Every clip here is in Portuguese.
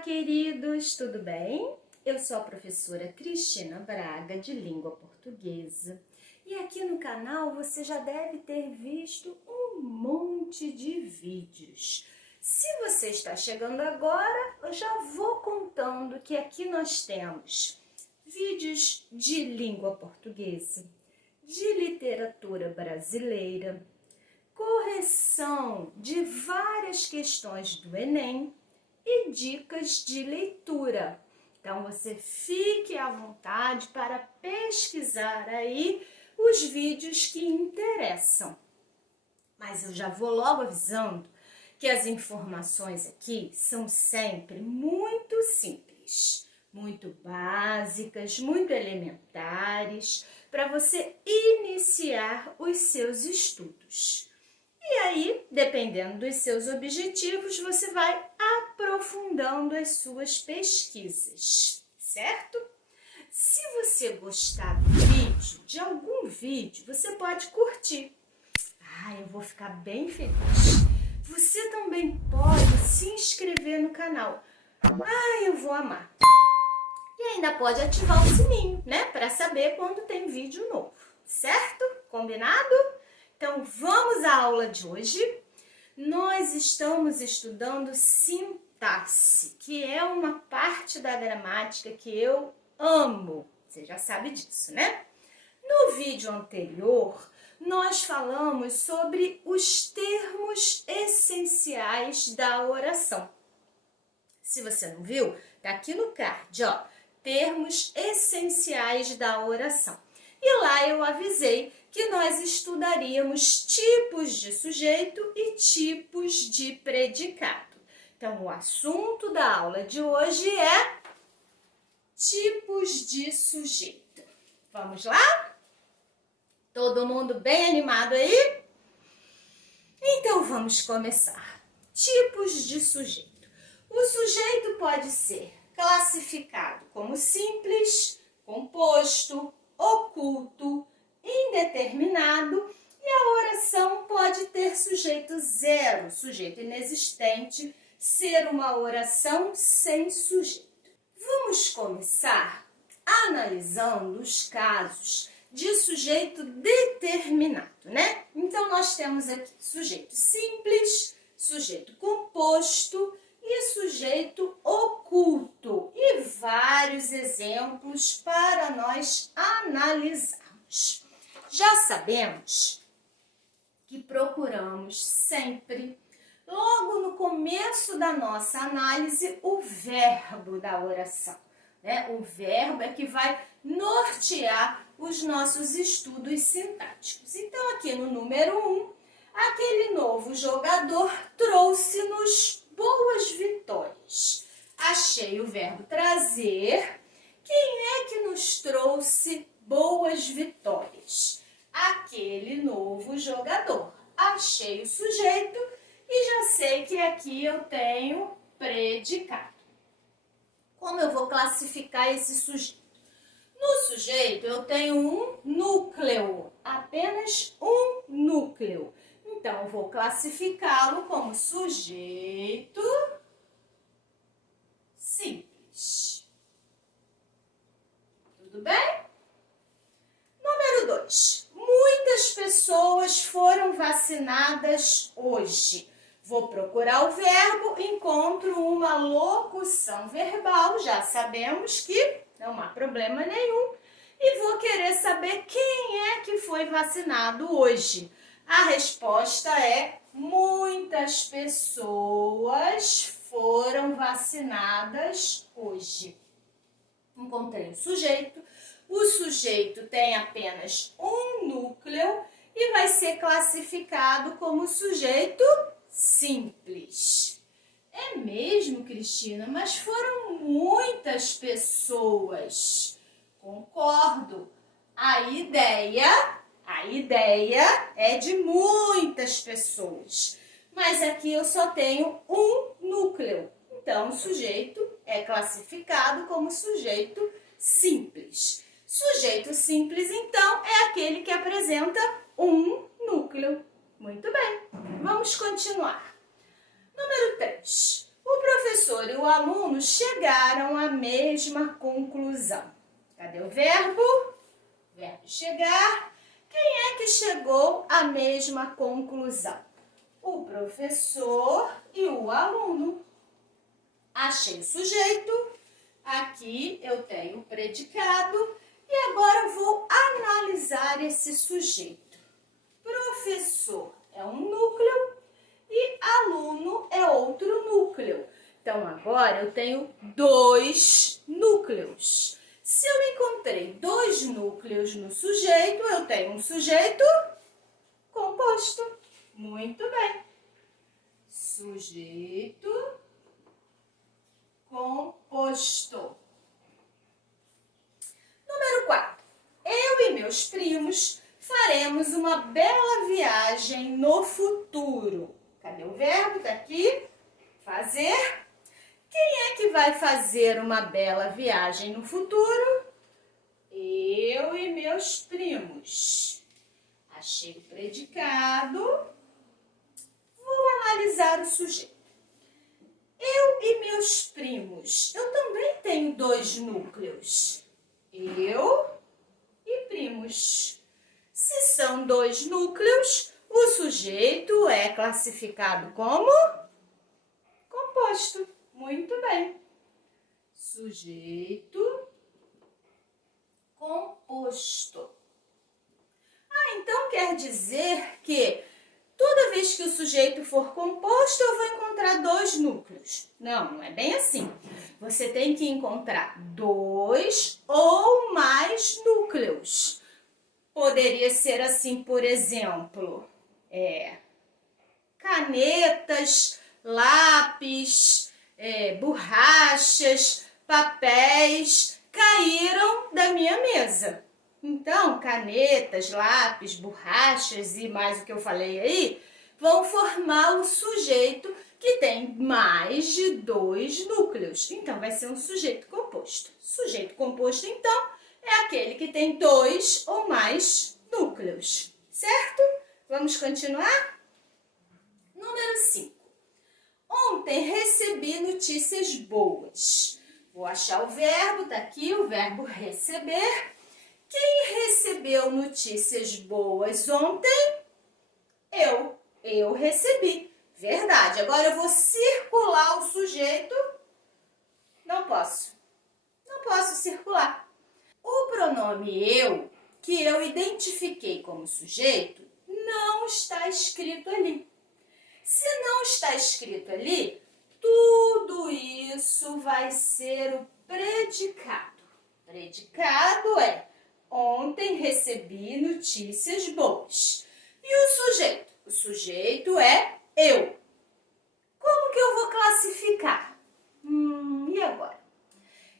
queridos, tudo bem? Eu sou a professora Cristina Braga, de Língua Portuguesa, e aqui no canal você já deve ter visto um monte de vídeos. Se você está chegando agora, eu já vou contando que aqui nós temos vídeos de língua portuguesa, de literatura brasileira, correção de várias questões do Enem, e dicas de leitura. Então você fique à vontade para pesquisar aí os vídeos que interessam. Mas eu já vou logo avisando que as informações aqui são sempre muito simples, muito básicas, muito elementares, para você iniciar os seus estudos. E aí, dependendo dos seus objetivos, você vai aprofundando as suas pesquisas, certo? Se você gostar do vídeo, de algum vídeo, você pode curtir. Eu vou ficar bem feliz. Você também pode se inscrever no canal. Eu vou amar. E ainda pode ativar o sininho, né? Para saber quando tem vídeo novo, certo? Combinado? Então, vamos à aula de hoje. Nós estamos estudando sintaxe, que é uma parte da gramática que eu amo. Você já sabe disso, né? No vídeo anterior, nós falamos sobre os termos essenciais da oração. Se você não viu, tá aqui no card, ó. Termos essenciais da oração. E lá eu avisei que nós estudaríamos tipos de sujeito e tipos de predicado. Então, o assunto da aula de hoje é tipos de sujeito. Vamos lá? Todo mundo bem animado aí? Então, vamos começar. Tipos de sujeito. O sujeito pode ser classificado como simples, composto, oculto, indeterminado, e a oração pode ter sujeito zero, sujeito inexistente, ser uma oração sem sujeito. Vamos começar analisando os casos de sujeito determinado, né? Então, nós temos aqui sujeito simples, sujeito composto e sujeito oculto, e vários exemplos para nós analisarmos. Já sabemos que procuramos sempre, logo no começo da nossa análise, o verbo da oração, né? O verbo é que vai nortear os nossos estudos sintáticos. Então, aqui no número 1, aquele novo jogador trouxe-nos boas vitórias. Achei o verbo trazer. Quem é que nos trouxe boas vitórias? Aquele novo jogador. Achei o sujeito e já sei que aqui eu tenho predicado. Como eu vou classificar esse sujeito? No sujeito eu tenho um núcleo, apenas um núcleo. Então, eu vou classificá-lo como sujeito simples. Tudo bem? Número 2. Muitas pessoas foram vacinadas hoje. Vou procurar o verbo, encontro uma locução verbal, já sabemos que não há problema nenhum. E vou querer saber quem é que foi vacinado hoje. A resposta é: muitas pessoas foram vacinadas hoje. Encontrei o sujeito tem apenas um núcleo e vai ser classificado como sujeito simples. É mesmo, Cristina, mas foram muitas pessoas. Concordo. A ideia é de muitas pessoas, mas aqui eu só tenho um núcleo. Então, o sujeito é classificado como sujeito simples. Sujeito simples, então, é aquele que apresenta um núcleo. Muito bem, vamos continuar. Número 3. O O professor e o aluno chegaram à mesma conclusão. Cadê o verbo? Verbo chegar. Quem é que chegou à mesma conclusão? O professor e o aluno. Achei o sujeito. Aqui eu tenho o predicado. E agora eu vou analisar esse sujeito. Professor é um núcleo e aluno é outro núcleo. Então, agora eu tenho dois núcleos. Se eu encontrei dois núcleos no sujeito, eu tenho um sujeito composto. Muito bem. Sujeito composto. Número 4. Eu e meus primos faremos uma bela viagem no futuro. Cadê o verbo? Tá aqui. Fazer. Quem é que vai fazer uma bela viagem no futuro? Eu e meus primos. Achei o predicado. Vou analisar o sujeito. Eu e meus primos. Eu também tenho dois núcleos. Eu e primos. Se são dois núcleos, o sujeito é classificado como composto. Muito bem. Sujeito composto. Então quer dizer que toda vez que o sujeito for composto, eu vou encontrar dois núcleos. Não, não é bem assim. Você tem que encontrar dois ou mais núcleos. Poderia ser assim, por exemplo, canetas, lápis, borrachas, papéis caíram da minha mesa. Então, canetas, lápis, borrachas e mais o que eu falei aí, vão formar o sujeito que tem mais de dois núcleos. Então, vai ser um sujeito composto. Sujeito composto, então, é aquele que tem dois ou mais núcleos. Certo? Vamos continuar? Número 5. Ontem recebi notícias boas. Vou achar o verbo, tá aqui o verbo receber. Quem recebeu notícias boas ontem? Eu recebi. Verdade. Agora eu vou circular o sujeito. Não posso. Não posso circular. O pronome eu, que eu identifiquei como sujeito, não está escrito ali. Se não está escrito ali, tudo isso vai ser o predicado. Predicado é: ontem recebi notícias boas. E o sujeito? O sujeito é eu. Como que eu vou classificar? E agora?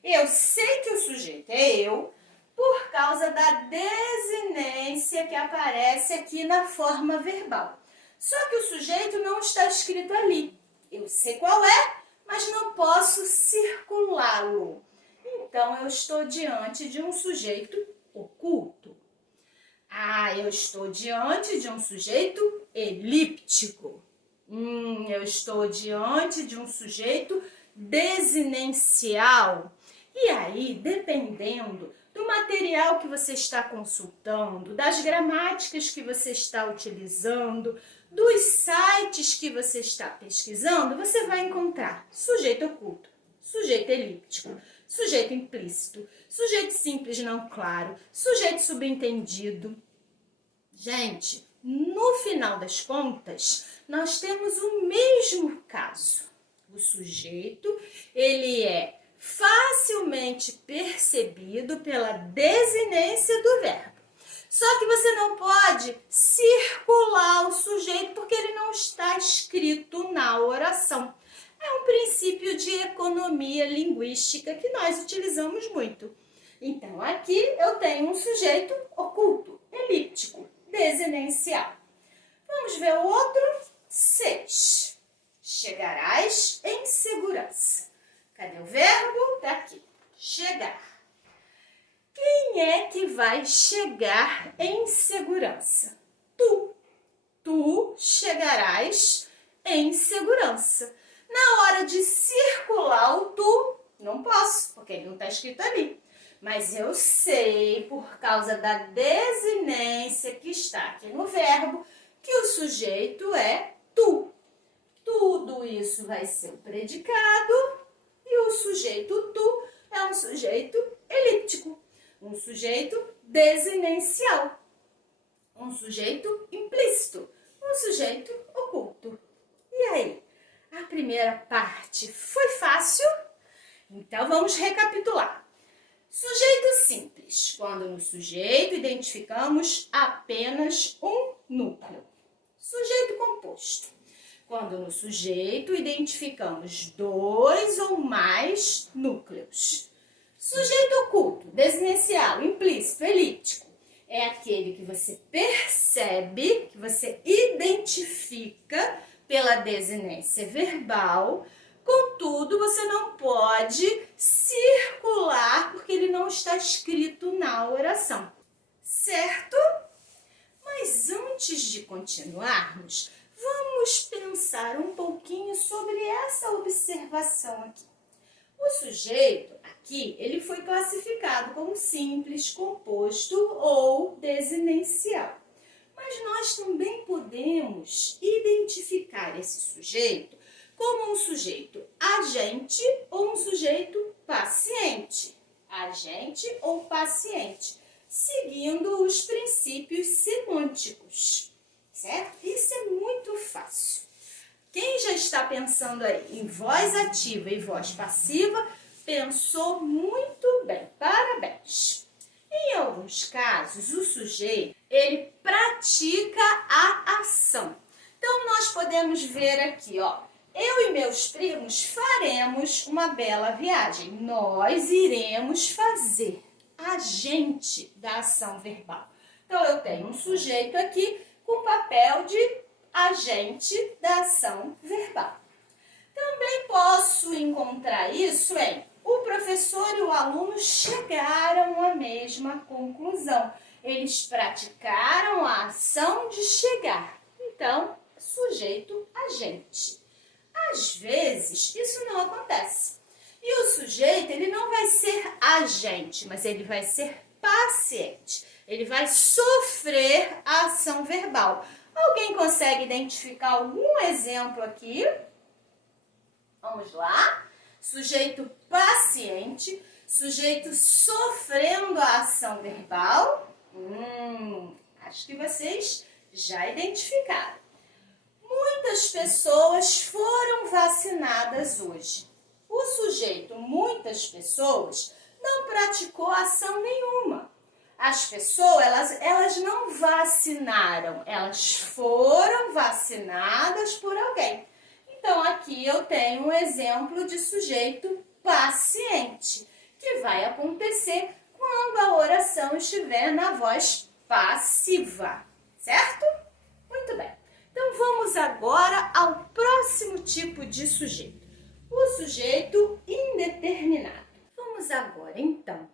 Eu sei que o sujeito é eu por causa da desinência que aparece aqui na forma verbal. Só que o sujeito não está escrito ali. Eu sei qual é, mas não posso circulá-lo. Então, eu estou diante de um sujeito oculto. Eu estou diante de um sujeito elíptico. Eu estou diante de um sujeito desinencial. E aí, dependendo do material que você está consultando, das gramáticas que você está utilizando, dos sites que você está pesquisando, você vai encontrar sujeito oculto, sujeito elíptico, sujeito implícito, sujeito simples não claro, sujeito subentendido. Gente, no final das contas, nós temos o mesmo caso. O sujeito, ele é facilmente percebido pela desinência do verbo. Só que você não pode circular o sujeito porque ele não está escrito na oração. É um princípio de economia linguística que nós utilizamos muito. Então, aqui eu tenho um sujeito oculto, elíptico, desinencial. Vamos ver o outro. 6. Chegarás em segurança. Cadê o verbo? Tá aqui. Chegar. Quem é que vai chegar em segurança? Tu. Tu chegarás em segurança. Na hora de circular o tu, não posso, porque ele não está escrito ali. Mas eu sei, por causa da desinência que está aqui no verbo, que o sujeito é tu. Tudo isso vai ser o predicado e o sujeito tu é um sujeito elíptico, um sujeito desinencial, um sujeito implícito, um sujeito oculto. E aí? A primeira parte foi fácil? Então vamos recapitular. Sujeito simples, quando no sujeito identificamos apenas um núcleo. Sujeito composto, quando no sujeito identificamos dois ou mais núcleos. Sujeito oculto, desinencial, implícito, elíptico, é aquele que você percebe, que você identifica pela desinência verbal. Contudo, você não pode circular porque ele não está escrito na oração, certo? Mas antes de continuarmos, vamos pensar um pouquinho sobre essa observação aqui. O sujeito aqui, ele foi classificado como simples, composto ou desinencial. Mas nós também podemos identificar esse sujeito como um sujeito agente ou um sujeito paciente. Agente ou paciente, seguindo os princípios semânticos, certo? Isso é muito fácil. Quem já está pensando aí em voz ativa e voz passiva, pensou muito bem. Parabéns! Em alguns casos, o sujeito, ele pratica a ação. Então, nós podemos ver aqui, ó, eu e meus primos faremos uma bela viagem. Nós iremos fazer. Agente da ação verbal. Então, eu tenho um sujeito aqui com papel de agente da ação verbal. Também posso encontrar isso em o professor e o aluno chegaram à mesma conclusão. Eles praticaram a ação de chegar. Então, sujeito agente. Às vezes, isso não acontece. E o sujeito, ele não vai ser agente, mas ele vai ser paciente. Ele vai sofrer a ação verbal. Alguém consegue identificar algum exemplo aqui? Vamos lá. Sujeito paciente, sujeito sofrendo a ação verbal. Acho que vocês já identificaram. Muitas pessoas foram vacinadas hoje. O sujeito, muitas pessoas, não praticou ação nenhuma. As pessoas, elas não vacinaram, elas foram vacinadas por alguém. Então, aqui eu tenho um exemplo de sujeito paciente, que vai acontecer quando a oração estiver na voz passiva, certo? Muito bem. Então, vamos agora ao próximo tipo de sujeito, o sujeito indeterminado. Vamos agora, então,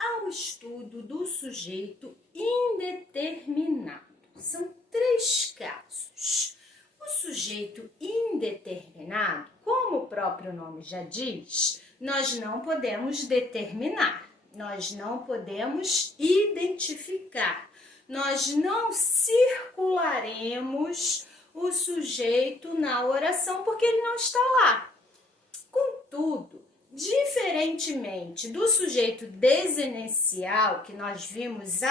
ao estudo do sujeito indeterminado. São 3 casos. O sujeito indeterminado, como o próprio nome já diz, nós não podemos determinar, nós não podemos identificar, nós não circularemos o sujeito na oração porque ele não está lá. Contudo, diferentemente do sujeito desinencial que nós vimos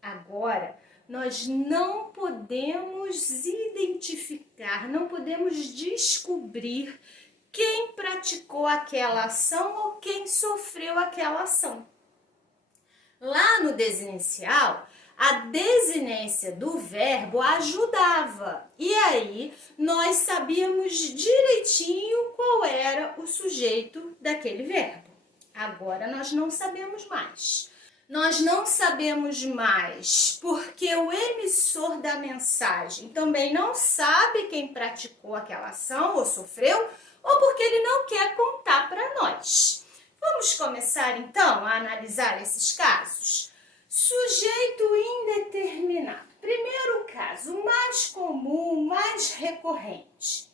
agora nós não podemos identificar, não podemos descobrir quem praticou aquela ação ou quem sofreu aquela ação. Lá no desinencial, a desinência do verbo ajudava. E aí, nós sabíamos direitinho qual era o sujeito daquele verbo. Agora, nós não sabemos mais. Nós não sabemos mais porque o emissor da mensagem também não sabe quem praticou aquela ação ou sofreu, ou porque ele não quer contar para nós. Vamos começar, então, a analisar esses casos? Sujeito indeterminado. Primeiro caso, mais comum, mais recorrente.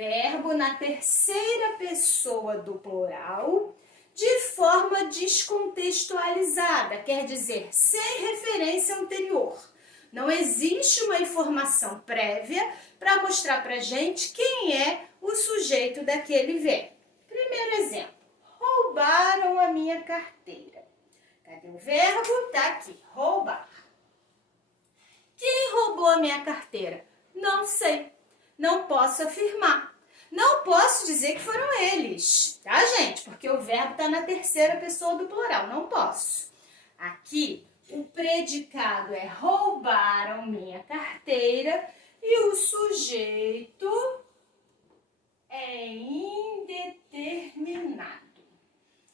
verbo na terceira pessoa do plural de forma descontextualizada, quer dizer, sem referência anterior. Não existe uma informação prévia para mostrar para a gente quem é o sujeito daquele verbo. Primeiro exemplo, roubaram a minha carteira. Cadê o verbo? Tá aqui, roubar. Quem roubou a minha carteira? Não sei, não posso afirmar. Não posso dizer que foram eles, tá, gente? Porque o verbo está na terceira pessoa do plural, não posso. Aqui, o predicado é roubaram minha carteira e o sujeito é indeterminado.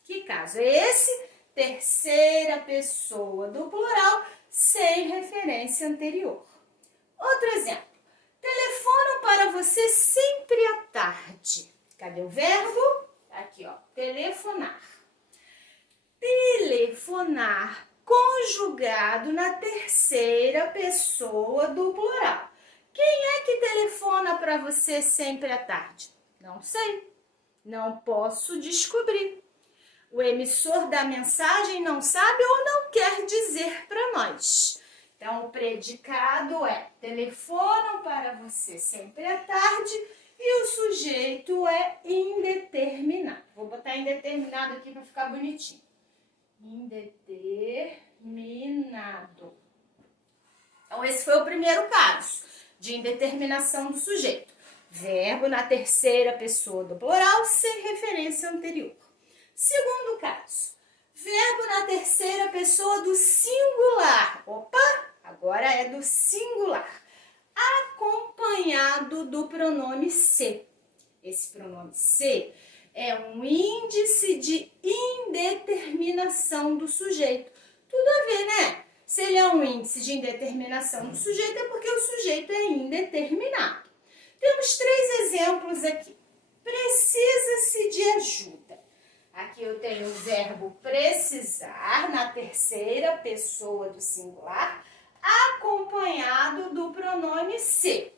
Que caso é esse? Terceira pessoa do plural, sem referência anterior. Outro exemplo. Telefonam para você sempre à tarde. Cadê o verbo? Aqui, ó. Telefonar. Telefonar conjugado na terceira pessoa do plural. Quem é que telefona para você sempre à tarde? Não sei. Não posso descobrir. O emissor da mensagem não sabe ou não quer dizer para nós. Então, o predicado é telefonam para você sempre à tarde e o sujeito é indeterminado. Vou botar indeterminado aqui para ficar bonitinho. Indeterminado. Então, esse foi o primeiro caso de indeterminação do sujeito. Verbo na terceira pessoa do plural sem referência anterior. Segundo caso, verbo na terceira pessoa do singular. Opa, agora é do singular. Acompanhado do pronome se. Esse pronome se é um índice de indeterminação do sujeito. Tudo a ver, né? Se ele é um índice de indeterminação do sujeito, é porque o sujeito é indeterminado. Temos 3 exemplos aqui. Precisa-se de ajuda. Aqui eu tenho o verbo precisar na terceira pessoa do singular, acompanhado do pronome se.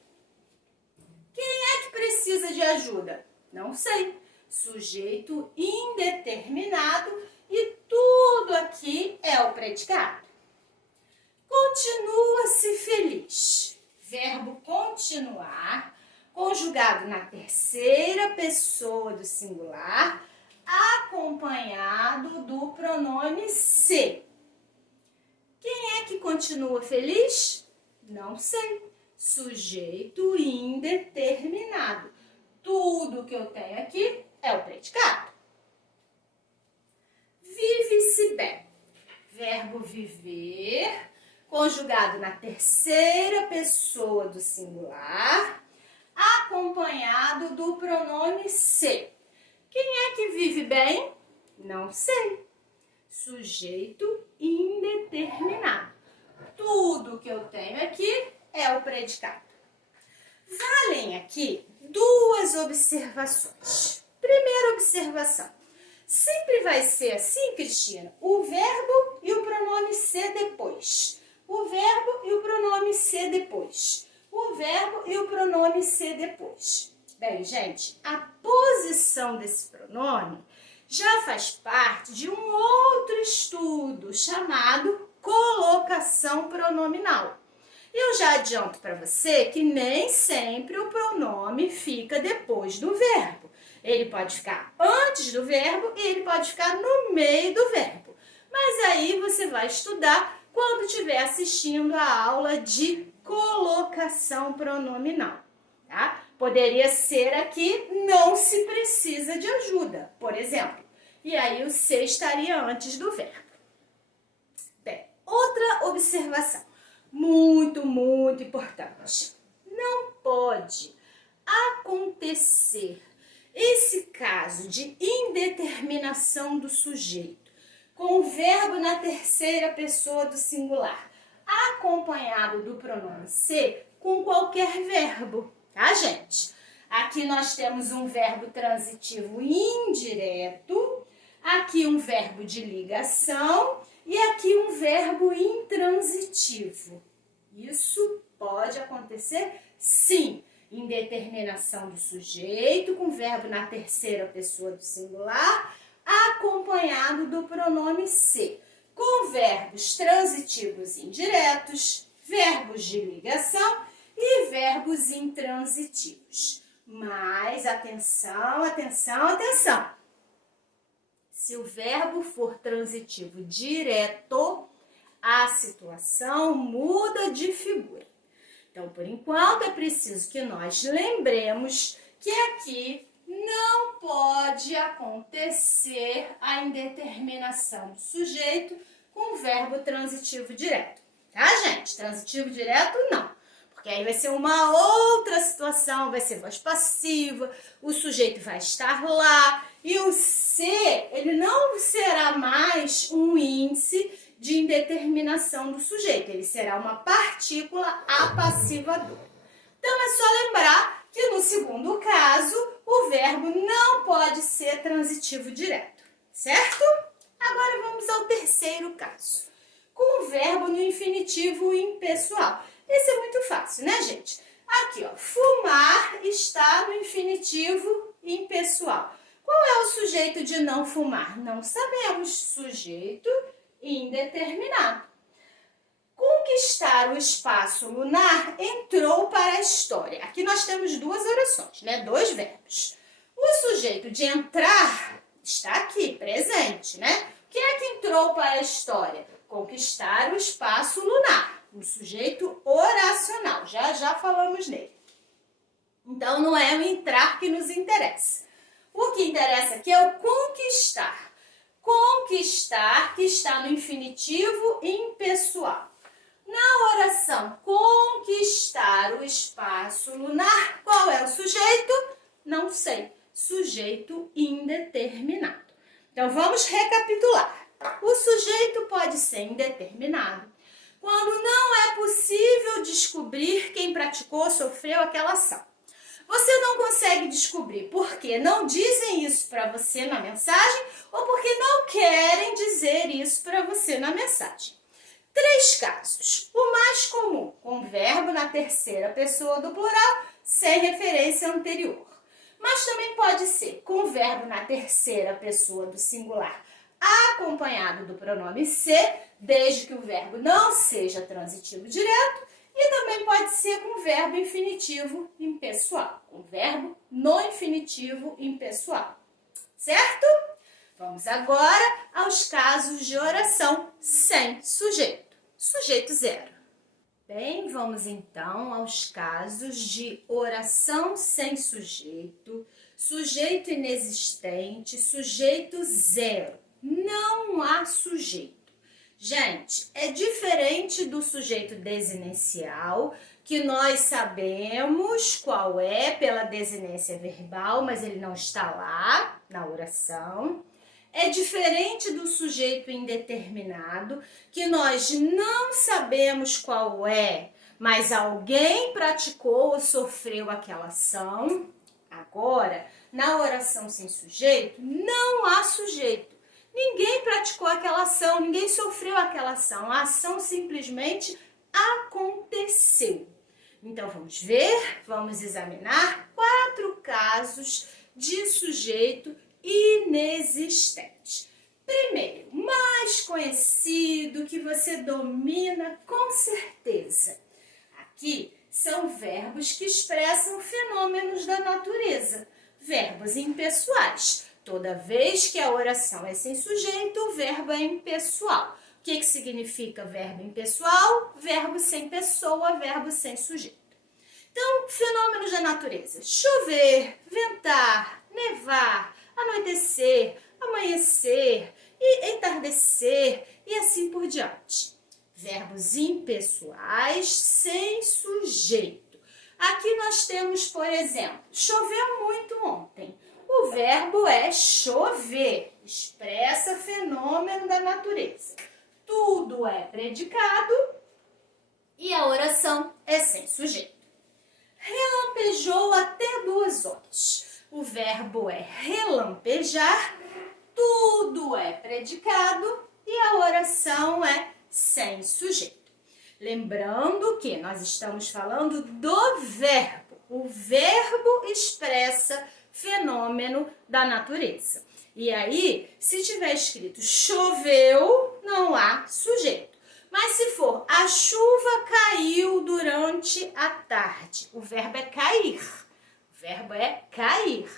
Quem é que precisa de ajuda? Não sei. Sujeito indeterminado e tudo aqui é o predicado. Continua-se feliz. Verbo continuar, conjugado na terceira pessoa do singular, acompanhado do pronome se. Quem é que continua feliz? Não sei. Sujeito indeterminado. Tudo que eu tenho aqui é o predicado. Vive-se bem. Verbo viver, conjugado na terceira pessoa do singular, acompanhado do pronome se. Quem é que vive bem? Não sei. Sujeito indeterminado. Tudo que eu tenho aqui é o predicado. Valem aqui 2 observações. Primeira observação. Sempre vai ser assim, Cristina? O verbo e o pronome se depois. O verbo e o pronome se depois. O verbo e o pronome se depois. Bem, gente, a posição desse pronome já faz parte de um outro estudo chamado colocação pronominal. Eu já adianto para você que nem sempre o pronome fica depois do verbo. Ele pode ficar antes do verbo e ele pode ficar no meio do verbo. Mas aí você vai estudar quando estiver assistindo a aula de colocação pronominal, tá? Poderia ser aqui, não se precisa de ajuda, por exemplo. E aí o se estaria antes do verbo. Bem, outra observação, muito importante. Não pode acontecer esse caso de indeterminação do sujeito com o verbo na terceira pessoa do singular, acompanhado do pronome se com qualquer verbo. Tá, gente? Aqui nós temos um verbo transitivo indireto, aqui um verbo de ligação e aqui um verbo intransitivo. Isso pode acontecer sim. Indeterminação do sujeito com verbo na terceira pessoa do singular, acompanhado do pronome ser, com verbos transitivos indiretos, verbos de ligação e verbos intransitivos. Mas atenção, atenção, atenção! Se o verbo for transitivo direto, a situação muda de figura. Então, por enquanto, é preciso que nós lembremos que aqui não pode acontecer a indeterminação do sujeito com o verbo transitivo direto. Tá, gente? Transitivo direto, não. Porque aí vai ser uma outra situação, vai ser voz passiva, o sujeito vai estar lá e o ser, ele não será mais um índice de indeterminação do sujeito, ele será uma partícula apassivadora. Então é só lembrar que no segundo caso o verbo não pode ser transitivo direto, certo? Agora vamos ao terceiro caso, com o verbo no infinitivo impessoal. Esse é muito fácil, né, gente? Aqui, ó, fumar está no infinitivo impessoal. Qual é o sujeito de não fumar? Não sabemos. Sujeito indeterminado. Conquistar o espaço lunar entrou para a história. Aqui nós temos duas orações, né? Dois verbos. O sujeito de entrar está aqui, presente, né? O que é que entrou para a história? Conquistar o espaço lunar. Um sujeito oracional. Já falamos nele. Então não é o entrar que nos interessa. O que interessa aqui é o conquistar. Conquistar, que está no infinitivo impessoal. Na oração conquistar o espaço lunar, qual é o sujeito? Não sei. Sujeito indeterminado. Então vamos recapitular. O sujeito pode ser indeterminado quando não é possível descobrir quem praticou ou sofreu aquela ação. Você não consegue descobrir porque não dizem isso para você na mensagem ou porque não querem dizer isso para você na mensagem. Três casos. O mais comum, com verbo na terceira pessoa do plural, sem referência anterior. Mas também pode ser com verbo na terceira pessoa do singular, acompanhado do pronome ser, desde que o verbo não seja transitivo direto. E também pode ser com verbo infinitivo impessoal, com verbo no infinitivo impessoal, certo? Vamos agora aos casos de oração sem sujeito. Sujeito zero. Bem, vamos então aos casos de oração sem sujeito, sujeito inexistente, sujeito zero. Não há sujeito. Gente, é diferente do sujeito desinencial, que nós sabemos qual é pela desinência verbal, mas ele não está lá na oração. É diferente do sujeito indeterminado, que nós não sabemos qual é, mas alguém praticou ou sofreu aquela ação. Agora, na oração sem sujeito, não há sujeito. Ninguém praticou aquela ação, ninguém sofreu aquela ação. A ação simplesmente aconteceu. Então, vamos ver, vamos examinar 4 casos de sujeito inexistente. Primeiro, mais conhecido, que você domina com certeza. Aqui são verbos que expressam fenômenos da natureza, verbos impessoais. Toda vez que a oração é sem sujeito, o verbo é impessoal. O que significa verbo impessoal? Verbo sem pessoa, verbo sem sujeito. Então, fenômenos da natureza. Chover, ventar, nevar, anoitecer, amanhecer, e entardecer e assim por diante. Verbos impessoais sem sujeito. Aqui nós temos, por exemplo, choveu muito ontem. O verbo é chover, expressa fenômeno da natureza. Tudo é predicado e a oração é sem sujeito. Relampejou até 2 horas. O verbo é relampejar, tudo é predicado e a oração é sem sujeito. Lembrando que nós estamos falando do verbo. O verbo expressa fenômeno da natureza. E aí, se tiver escrito choveu, não há sujeito. Mas se for a chuva caiu durante a tarde, o verbo é cair. O verbo é cair.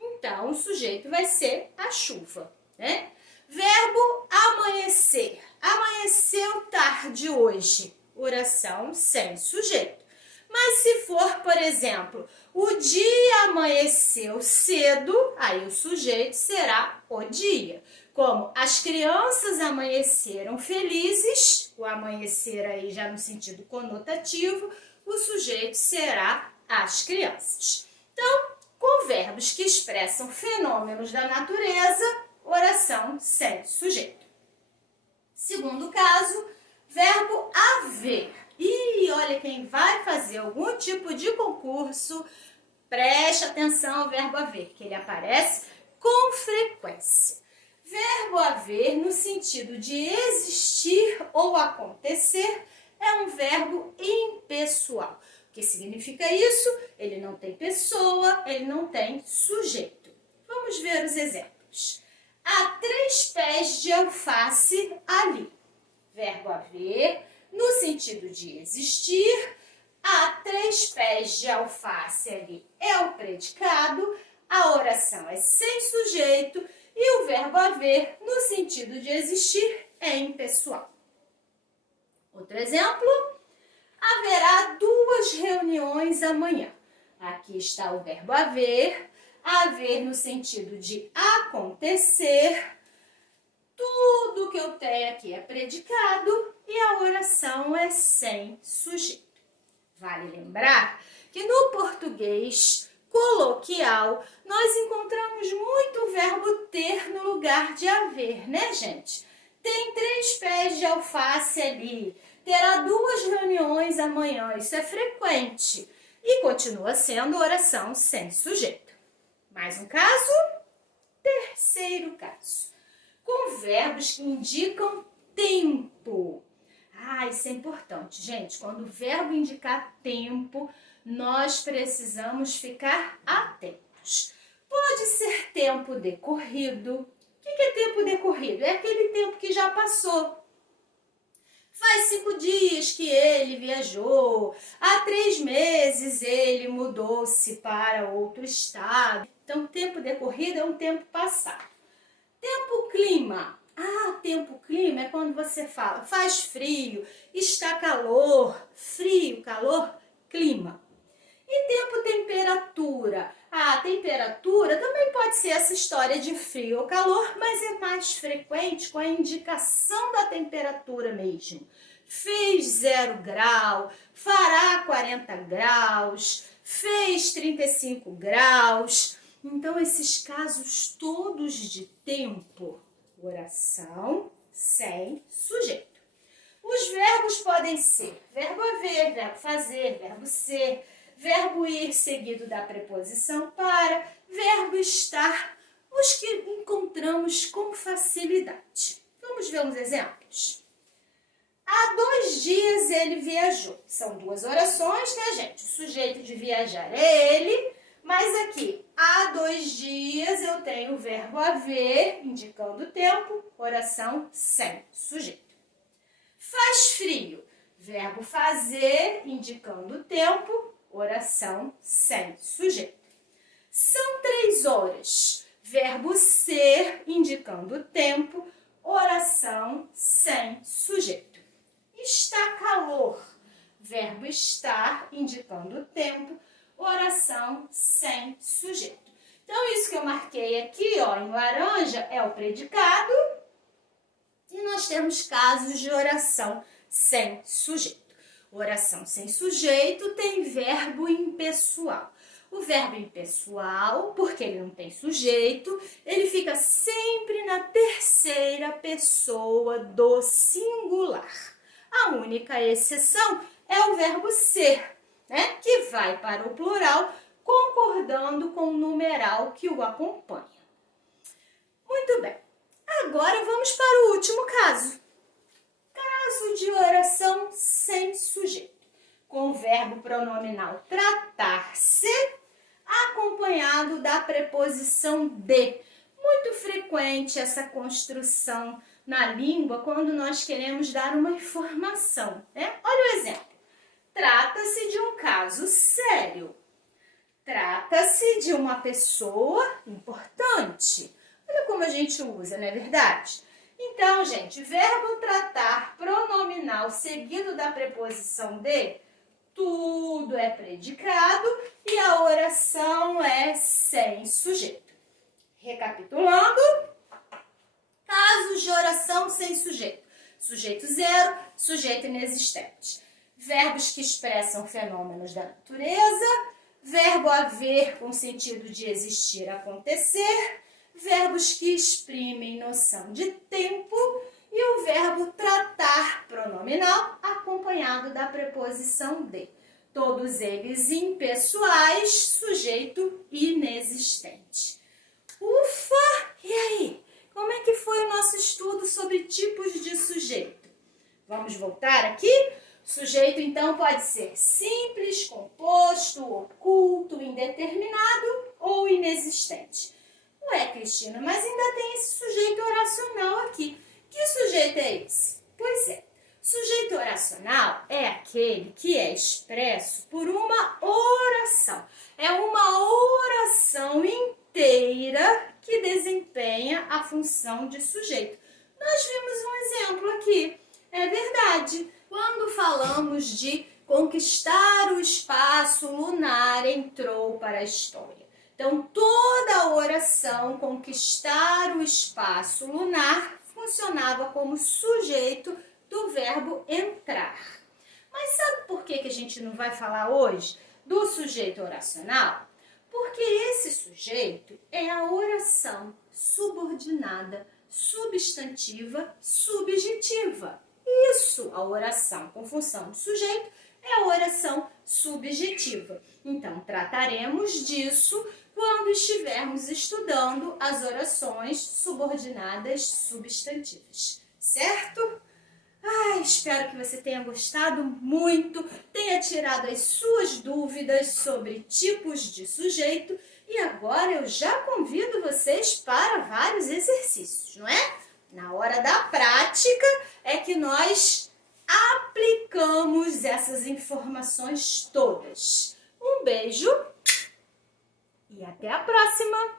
Então, o sujeito vai ser a chuva, né? Verbo amanhecer. Amanheceu tarde hoje. Oração sem sujeito. Mas se for, por exemplo, o dia amanheceu cedo, aí o sujeito será o dia. Como as crianças amanheceram felizes, o amanhecer aí já no sentido conotativo, o sujeito será as crianças. Então, com verbos que expressam fenômenos da natureza, oração sem sujeito. Segundo caso, verbo haver. E olha, quem vai fazer algum tipo de concurso, preste atenção ao verbo haver, que ele aparece com frequência. Verbo haver, no sentido de existir ou acontecer, é um verbo impessoal. O que significa isso? Ele não tem pessoa, ele não tem sujeito. Vamos ver os exemplos. Há 3 pés de alface ali. Verbo haver, no sentido de existir, há 3 pés de alface ali é o predicado, a oração é sem sujeito e o verbo haver, no sentido de existir, é impessoal. Outro exemplo, haverá 2 reuniões amanhã. Aqui está o verbo haver, haver no sentido de acontecer. Tudo que eu tenho aqui é predicado e a oração é sem sujeito. Vale lembrar que no português coloquial nós encontramos muito o verbo ter no lugar de haver, né, gente? Tem 3 pés de alface ali, terá 2 reuniões amanhã, isso é frequente e continua sendo oração sem sujeito. Mais um caso? Terceiro caso. Com verbos que indicam tempo. Isso é importante, gente. Quando o verbo indicar tempo, nós precisamos ficar atentos. Pode ser tempo decorrido. O que é tempo decorrido? É aquele tempo que já passou. Faz 5 dias que ele viajou. Há 3 meses ele mudou-se para outro estado. Então, tempo decorrido é um tempo passado. Tempo clima. Tempo clima é quando você fala faz frio, está calor, frio, calor, clima. E tempo temperatura. Temperatura também pode ser essa história de frio ou calor, mas é mais frequente com a indicação da temperatura mesmo. Fez 0 grau, fará 40 graus, fez 35 graus. Então, esses casos todos de tempo, oração sem sujeito. Os verbos podem ser verbo haver, verbo fazer, verbo ser, verbo ir seguido da preposição para, verbo estar, os que encontramos com facilidade. Vamos ver uns exemplos? Há 2 dias ele viajou. São 2 orações, né, gente? O sujeito de viajar é ele, mas aqui, há 2 dias eu tenho o verbo haver, indicando o tempo, oração sem sujeito. Faz frio, verbo fazer, indicando o tempo, oração sem sujeito. São 3 horas, verbo ser, indicando o tempo, oração sem sujeito. Está calor, verbo estar, indicando o tempo, oração sem sujeito. Então, isso que eu marquei aqui, em laranja, é o predicado. E nós temos casos de oração sem sujeito. Oração sem sujeito tem verbo impessoal. O verbo impessoal, porque ele não tem sujeito, ele fica sempre na terceira pessoa do singular. A única exceção é o verbo ser, né? Que vai para o plural, concordando com o numeral que o acompanha. Muito bem. Agora vamos para o último caso. Caso de oração sem sujeito. Com o verbo pronominal tratar-se, de. Muito frequente essa construção na língua quando nós queremos dar uma informação, né? Olha o exemplo. Trata-se de um caso sério. Trata-se de uma pessoa importante. Olha como a gente usa, não é verdade? Então, gente, verbo tratar pronominal seguido da preposição de, tudo é predicado e a oração é sem sujeito. Recapitulando, casos de oração sem sujeito. Sujeito zero, sujeito inexistente. Verbos que expressam fenômenos da natureza, verbo haver com sentido de existir, acontecer, verbos que exprimem noção de tempo e o verbo tratar pronominal acompanhado da preposição de. Todos eles impessoais, sujeito inexistente. Ufa! E aí? Como é que foi o nosso estudo sobre tipos de sujeito? Vamos voltar aqui? Sujeito, então, pode ser simples, composto, oculto, indeterminado ou inexistente. Ué, Cristina, mas ainda tem esse sujeito oracional aqui. Que sujeito é esse? Pois é, sujeito oracional é aquele que é expresso por uma oração. É uma oração inteira que desempenha a função de sujeito. Nós vimos um exemplo aqui. É verdade. Quando falamos de conquistar o espaço lunar, entrou para a história. Então, toda a oração conquistar o espaço lunar funcionava como sujeito do verbo entrar. Mas sabe por que a gente não vai falar hoje do sujeito oracional? Porque esse sujeito é a oração subordinada, substantiva, subjetiva. Isso, a oração com função de sujeito, é a oração subjetiva. Então, trataremos disso quando estivermos estudando as orações subordinadas substantivas, certo? Espero que você tenha gostado muito, tenha tirado as suas dúvidas sobre tipos de sujeito e agora eu já convido vocês para vários exercícios, não é? Na hora da prática é que nós aplicamos essas informações todas. Um beijo e até a próxima!